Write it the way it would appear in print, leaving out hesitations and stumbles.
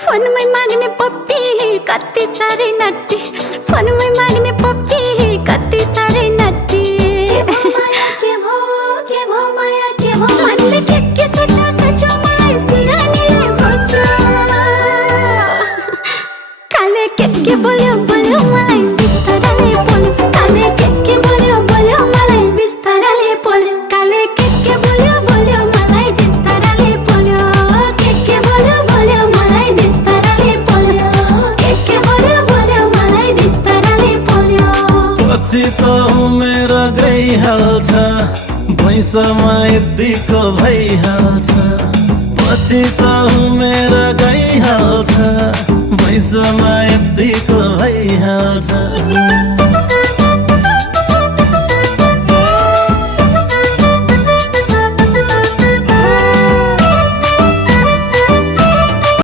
Phone में मांगने puppy कत्ती सारे नट्टी, फोन में मांगने पप्पी कत्ती सारे नट्टी। मनले के सोचो सोचो मलाई सिरानीले खोज्छ। काले के बोल्यो बोल्यो मलाई बिस्ताराले बोल्यो, काले के बोल्यो बोल्यो मलाई बिस्ताराले बोल्यो, काले के बोल्यो बोल्यो मलाई बिस्ताराले बोल्यो, के बोल्यो बोल्यो मलाई बिस्ताराले बोल्यो, के बोल्यो बोल्यो मलाई बिस्ताराले बोल्यो। पछि त उमेर गइहाल्छ, भैँसमा यतिको भइहाल्छ। पछि त उमेर गइहाल्छ, भैँसमा यतिको भइहाल्छ।